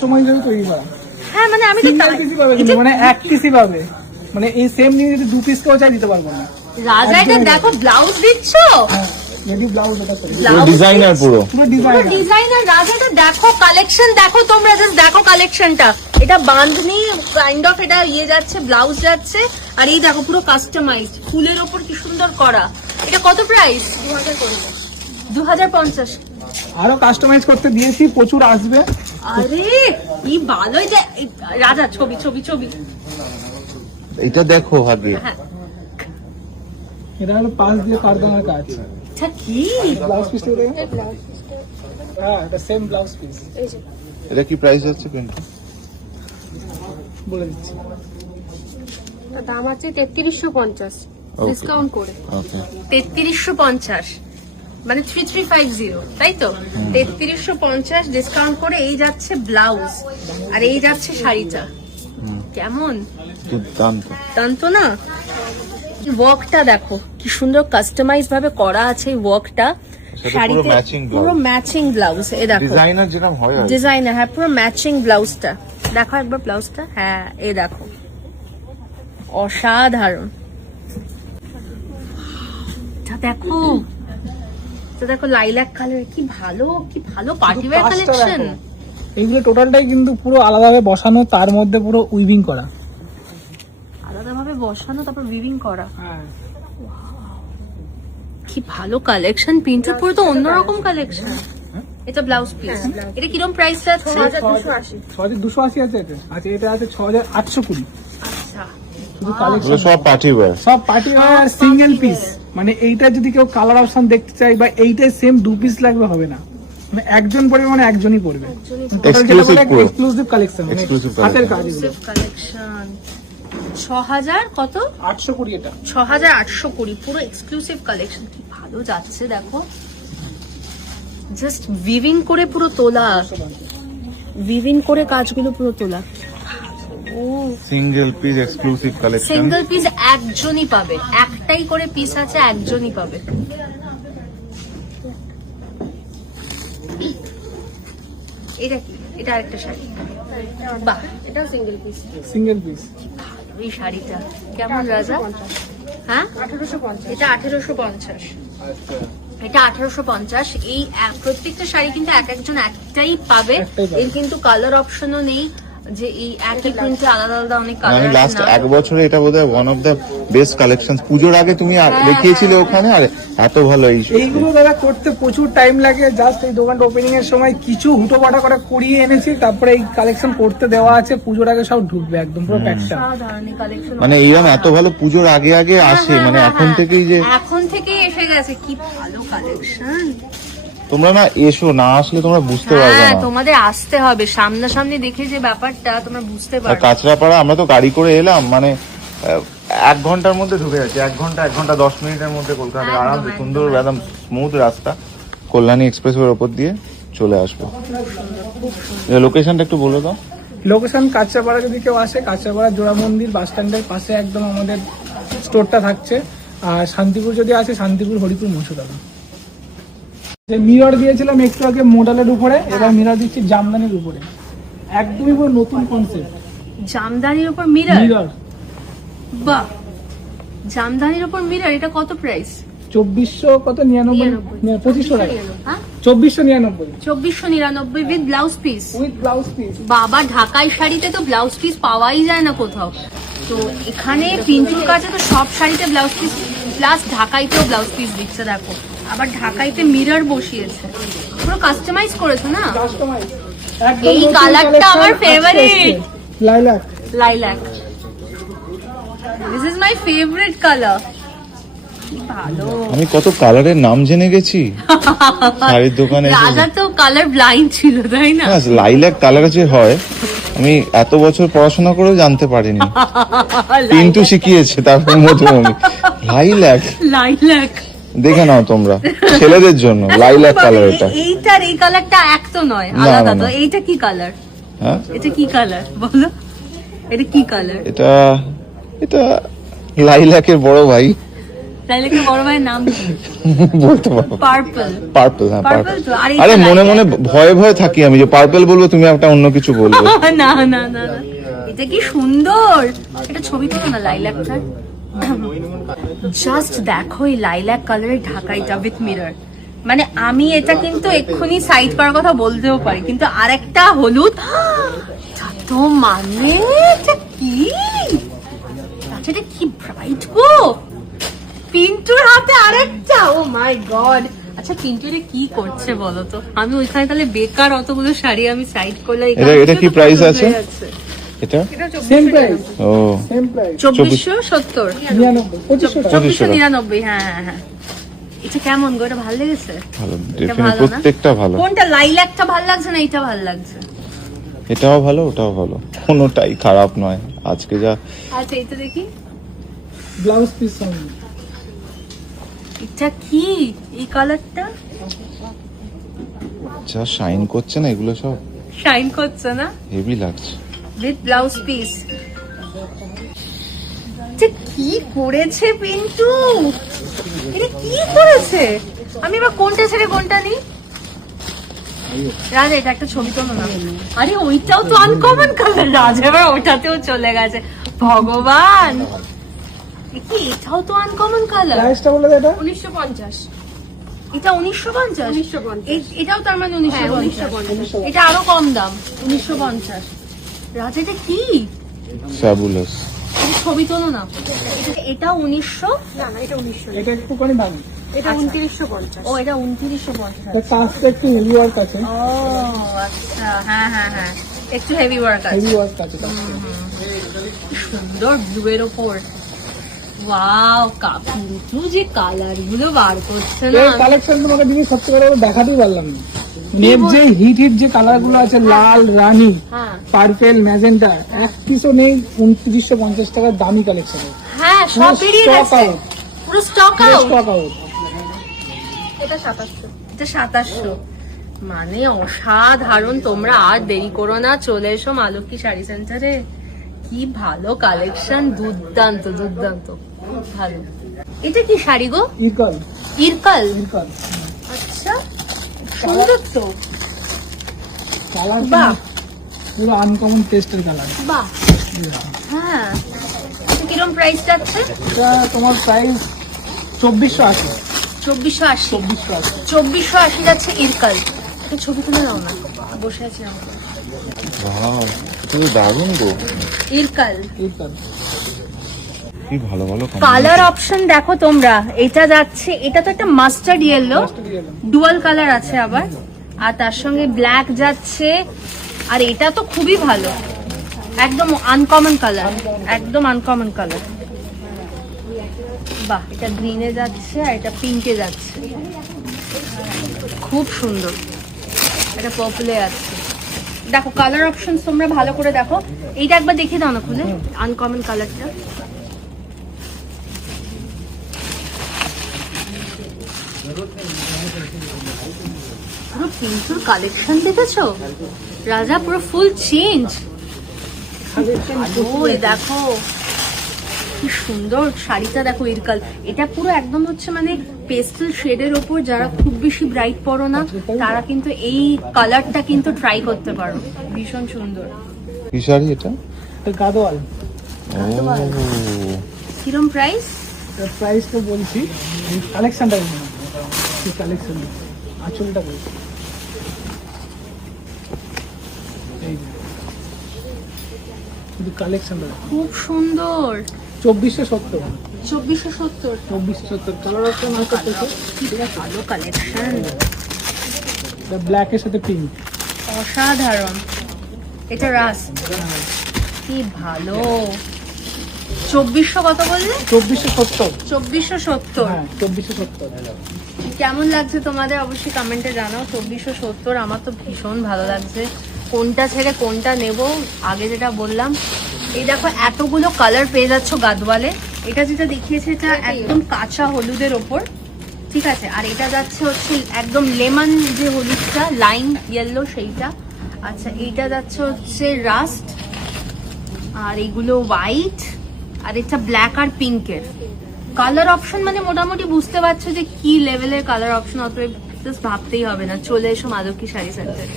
Customise ভাবে তৈরি করা। হ্যাঁ মানে আমি তো সিঙ্গেল পিসই পাবে কিন্তু, মানে এক পিসই পাবে, মানে এই সেম নিয়ে যদি 2 পিস কেউ চাই দিতে পারবো না। রাজা এটা দেখো ব্লাউজ দিচ্ছ, রেডি ব্লাউজ এটা করে ডিজাইনার পুরো পুরো ডিজাইন। ডিজাইনার রাজাটা দেখো, কালেকশন দেখো তোমরা, জাস্ট দেখো কালেকশনটা। এটা বাঁধনি কাইন্ড অফ, এটা ইয়ে যাচ্ছে, ব্লাউজ যাচ্ছে, আর এই দেখো পুরো কাস্টমাইজড ফুলের ওপর কি সুন্দর করা। এটা কত প্রাইস? 2050। আরো কাস্টমাইজ করতে দিয়েছি, প্রচুর আসবে। আরে কি ভালোই যে রাজা, ছবি ছবি ছবি। এটা দেখো আগে। হ্যাঁ এটা হলো পাঁচ দিয়ে কারদানার কাজ। আচ্ছা কি ব্লাউজ পিসটা দেখো, হ্যাঁ এটা সেম ব্লাউজ পিস। এটা কি প্রাইস যাচ্ছে কিন্তু? বলে দিচ্ছি, দাম আছে 3350 ডিসকাউন্ট করে। ওকে 3350 মানে 3350, তাই তো? 3350 ডিসকাউন্ট করে এই যাচ্ছে ব্লাউজ, আর এই যাচ্ছে শাড়িটা। কেমন দুর্দান্ত। টানতো না? ওয়ার্কটা দেখো কি সুন্দর কাস্টমাইজ ভাবে করা আছে এই ওয়ার্কটা শাড়িতে, পুরো ম্যাচিং ব্লাউজ। এ দেখো ডিজাইনার যেরকম হয় আর ডিজাইনার, হ্যাঁ পুরো ম্যাচিং ব্লাউজটা দেখো একবার, ব্লাউজটা হ্যাঁ এই দেখো অসাধারণ। এটা দেখো, এটা দেখো লাইলাক কালার, কি ভালো কি ভালো পার্টি ওয়্যার কাজটা কালেকশন। দেখো। এইগুলো টোটালটাই কিন্তু পুরো আলাদাভাবে বসানো, তার মধ্যে পুরো উইভিং করা। আলাদা ভাবে বসানো, তারপর উইভিং করা। হ্যাঁ কি ভালো কালেকশন, পিন্টু পুরো তো অন্যরকম কালেকশন। এটা ব্লাউজ পিস, এটা কিরকম প্রাইস যাচ্ছে? 6280 আছে এটা। আচ্ছা এটা আছে 6820। আচ্ছা শুধু কালেকশন সব পার্টি ওয়্যার। সব পার্টি ওয়্যার সিঙ্গেল পিস, মানে এইটা যদি কেউ কালার অপশন দেখতে চাই বা এইটাই সেম 2 পিস লাগবে হবে না, মানে একজন পড়বে মানে একজনই পড়বে। এক্সক্লুসিভ কালেকশন, হাতের কাজ এগুলো। কালেকশন 6000 কত? 820 এটা। 6820 পুরো এক্সক্লুসিভ কালেকশন। কি ভালো যাচ্ছে দেখো, জাস্ট উইভিং করে পুরো তোলা, উইভিং করে কাজগুলো পুরো তোলা। ও single piece exclusive collection. Single piece একজনই পাবে, একটাই করে পিস আছে, একজনই পাবে। এটা কি? এটা আরেকটা শাড়ি, বাহ এটাও সিঙ্গেল পিস। সিঙ্গেল পিস এই শাড়িটা কেমন রাজা? হ্যাঁ 1850। এটা 1850। এটা 1850। এই প্রত্যেকটা শাড়ি কিন্তু এক একজন একটাই পাবে, একটাই পাবে। এর কিন্তু কালার অপশনও নেই যে এই একই প্রিন্টে আলাদা আলাদা অনেক আমি কালার লাস্ট এক বছরে এটা বোধহয় one of the best collection. পুজোর আগে তুমি দেখিয়েছিলে ওখানে, আর এত ভালো এইগুলো দাদা করতে প্রচুর টাইম লাগে। জাস্ট এই দোকানটা ওপেনিং এর সময় কিছু হুটোপাটা করে করিয়ে এনেছি, তারপরে এই কালেকশন করতে দেওয়া আছে। পুজোর আগে সব ঢুকবে একদম পুরো প্যাকটা। সাধারণ কালেকশন, মানে এইরকম এত ভালো পুজোর আগে আগে আসে, মানে এখন থেকেই যে এখন থেকেই এসে গেছে। কি ভালো কালেকশন। তোমরা না এসো, না আসলে তোমরা বুঝতে পারবে হ্যাঁ না। তোমাদের আসতে হবে, সামনাসামনি দেখে যে ব্যাপারটা তোমরা বুঝতে আর পারবে। কাঁচরাপাড়া আমরা তো গাড়ি করে এলাম, মানে 1 ঘন্টার মধ্যে ঢুকে যাচ্ছে। 1 ঘন্টা 10 মিনিটের মধ্যে কলকাতা একদম, আরামসে একদম, সুন্দর একদম স্মুথ রাস্তা, কল্যাণী এক্সপ্রেসওয়ের ওপর দিয়ে চলে আসবো। লোকেশনটা একটু বলে দাও। লোকেশন কাঁচরাপাড়া, যদি কেউ আসে কাঁচরাপাড়া জোড়া মন্দির বাস স্ট্যান্ডের পাশে একদম আমাদের স্টোরটা থাকছে। আর শান্তিপুর যদি আসে, শান্তিপুর হরিপুর মসুদাবা। যে মিরর দিয়েছিলাম একটু আগে মডেলের উপরে, এবার মিরর দিচ্ছি জামদানির উপরে, একদমই পুরো নতুন কনসেপ্ট। জামদানির উপর মিরর, মিরর বাহ জামদানির উপর মিরর। এটা কত প্রাইস? 2400 কত 99 2500 টাকা। হ্যাঁ 2499 2499 with blouse piece. With blouse piece. বাবা ঢাকাই শাড়িতে তো ব্লাউজ পিস পাওয়াই যায় না কোথাও, তো এখানে পিন্টুর কাছে তো সব শাড়িতে ব্লাউজ পিস, প্লাস ঢাকাইতেও ব্লাউজ পিস দিচ্ছে। দেখো আবার ঢাকাইতে মিরর বসিয়েছে, পুরো কাস্টমাইজ করেছে না। কাস্টমাইজ এই কালারটা আমার favourite, lilac. Lilac, this is my favourite colour. ভালো, আমি কত কালারের নাম জেনে গেছি শাড়ির দোকানে। রাজা তো কালার ব্লাইন্ড ছিল তাই না? লাইলাক কালার যে হয় আমি এত বছর পড়াশোনা করেও জানতে পারিনি। পিন্টু শিখিয়েছে, তারপর মধুমণি। লাইলাক, লাইলাক দেখে নাও তোমরা, ছেলেদের জন্য লাইলাক কালার এটা। এইটার এই কালারটা এক তো নয়, না, আলাদা না, তো। না। এইটা কি কালার? হ্যাঁ এটা কি কালার বলো? এটা কি কালার? এটা এটা লাইলাকের বড় ভাই। লাইলাকের বড় ভাইয়ের নাম বলতে পারবো পার্পল। পার্পল, হ্যাঁ Purple পার্পল। তো, আর এইটা আরে মনে lilac। মনে ভয়ে ভয়ে থাকি আমি যে পার্পল বলবো, তুমি একটা অন্য কিছু বলবে। না না না না, এটা কি সুন্দর, এটা ছবি তোলো না লাইলাকটা। জাস্ট দেখো এই লাইলাক কালারের ঢাকাইটা উইথ মিরর, মানে আমি এটা কিন্তু এক্ষুনি সাইড করার কথা বলতেও পারি, কিন্তু আরেকটা হলুদ তো মানে এটা কি, আচ্ছা এটা কি ব্রাইট গো, পিন্টুর হাতে আরেকটা, ও মাই গড। আচ্ছা পিন্টু এটা কি করছে বলো তো, আমি ওইখানে তাহলে বেকার অতগুলো শাড়ি আমি সাইড করলে এটা কি price আছে? এটা সেম প্রাইস, ও সেম প্রাইস, 2470, 99, 2499, হ্যাঁ হ্যাঁ হ্যাঁ। এটা কেমন গো, এটা ভালো লেগেছে? ভালো, এটা definitely, ভালো না? প্রত্যেকটা ভালো। কোনটা, লাইলাকটা ভালো লাগছে না এটা ভালো লাগছে? এটাও ভালো, ওটাও ভালো, কোনোটাই খারাপ নয় আজকে যা। আচ্ছা এটা দেখি, ব্লাউজ পিস সঙ্গে। এটা কি এই কালারটা যা শাইন করছে না এগুলো সব, শাইন করছে না, হেভি লাগছে। With blouse piece. কি করেছে পিন্টু, এটা কি করেছে, আমি এবার কোনটা ছেড়ে কোনটা নিই? রাজা এটা একটা ছবি তোলো না, আরে ওইটাও তো আনকমন কালার, রাজা এবার ওটাতেও চলে গেছে, ভগবান কি এটাও তো আনকমন কালার। প্রাইসটা বলে দে এটা। 1950। এটা 1950, 1950 এটাও তার মানে 1950, এটা আরো কম দাম 1950। রাজা এটা কি, ফ্যাবুলাস। এটা ছবি তোলো না, এটা 1900, না না, এটা 1900। এটা একটুখানি দামি, এটা 2950। ও এটা 2950। এটা কাজটা একটু হেভি ওয়ার্ক আছে, ও আচ্ছা, হ্যাঁ হ্যাঁ হ্যাঁ, একটু হেভি ওয়ার্ক আছে, হেভি ওয়ার্ক আছে কাজটা। সুন্দর ব্লু এর ওপর। ওয়াও, কিন্তু যে কালার গুলো বার করছে না, এই কালেকশন তোমাকে দিকে সত্যি করে দেখাতেই পারলাম না। নেট যে হিট যে কালার গুলো আছে, লাল, রানী, হ্যাঁ পার্পেল, ম্যাজেন্টা, এক পিসও নেই 2950 টাকার দামি কালেকশন। হ্যাঁ সব বেরিয়ে গেছে, পুরো স্টক আউট। Stock out. এটা 2700। এটা 2700, মানে অসাধারণ। তোমরা আর দেরি করো না, চলে এসো মা লক্ষ্মী শাড়ি সেন্টারে, কি ভালো কালেকশন, দুর্দান্ত দুর্দান্ত, খুব ভালো। এটা কি শাড়ি গো, ইরকল, ইরকাল? ইরকল আচ্ছা সুন্দর তো, কালার বাহ পুরো আনকমন টেস্টের কালার। বাহ, হ্যাঁ। এটা কিরম প্রাইস যাচ্ছে? এটা তোমার প্রাইস 2480, 2480, 2480। 2480 যাচ্ছে ইরকাল। একটা ছবি তুলে দাও না, বসে আছি আমরা। ওয়াও, এটা তো দারুণ গো। ইরকাল ইরকল কি ভালো ভালো কালার অপশন দেখো তোমরা, এটা যাচ্ছে, এটা তো একটা মাস্টার্ড ইয়েলো, ডুয়াল কালার আছে আবার, আর তার সঙ্গে ব্ল্যাক যাচ্ছে, আর এটা তো খুবই ভালো, একদম আনকমন কালার, একদম আনকমন কালার। বাহ, এটা গ্রিনে যাচ্ছে আর এটা পিঙ্কে যাচ্ছে, খুব সুন্দর। এটা পার্পলে আছে, দেখো কালার অপশন তোমরা ভালো করে দেখো। এইটা একবার দেখে দাও না খুলে, আনকমন কালারটা। পুরো পিন্টুর কালেকশন দেখেছো রাজা, পুরো ফুল চেঞ্জ। ওই দেখো কি সুন্দর শাড়িটা, দেখো ইরকাল, এটা পুরো একদম হচ্ছে মানে পেস্টেল শেডের ওপর যারা খুব বেশি ব্রাইট পরো না, তারা কিন্তু এই কালারটা কিন্তু ট্রাই করতে পারো, ভীষণ সুন্দর। কি শাড়ি এটা? এটা গাদোয়াল। ও কিরম প্রাইস? এর প্রাইসটা বলছি, কালেকশনটা বলছি, কি কালেকশন, আঁচলটা বলছি। এই যে, শুধু কালেকশনটা খুব সুন্দর, 2470, 2470, 2470 কালার অপশন আছে থেকে। কি ভালো কালেকশন, এটা ব্ল্যাকের সাথে পিঙ্ক। অসাধারণ। এটা রাস, কি ভালো। 2400 কত বললে? 2470, 2470। হ্যাঁ 2470। কেমন লাগছে তোমাদের অবশ্যই কমেন্টে জানাও। 2470 আমার তো ভীষণ ভালো লাগছে, কোনটা ছেড়ে কোনটা নেব, আগে যেটা বললাম। এই দেখো এতগুলো কালার পেয়ে যাচ্ছ গাদওয়ালে। এটা যেটা দেখিয়েছে এটা একদম কাঁচা হলুদের ওপর, ঠিক আছে, আর এটা যাচ্ছে হচ্ছে একদম লেমন যে হলুদটা, লাইম ইয়েলো সেইটা। আচ্ছা এইটা যাচ্ছে হচ্ছে রাস্ট, আর এগুলো হোয়াইট, আর এটা ব্ল্যাক আর পিঙ্কের। কালার অপশন মানে মোটামুটি বুঝতে পারছো যে কি লেভেলের কালার অপশন, অতএব জাস্ট ভাবতেই হবে না, চলে এসো মাধবী শাড়ি সেন্টারে।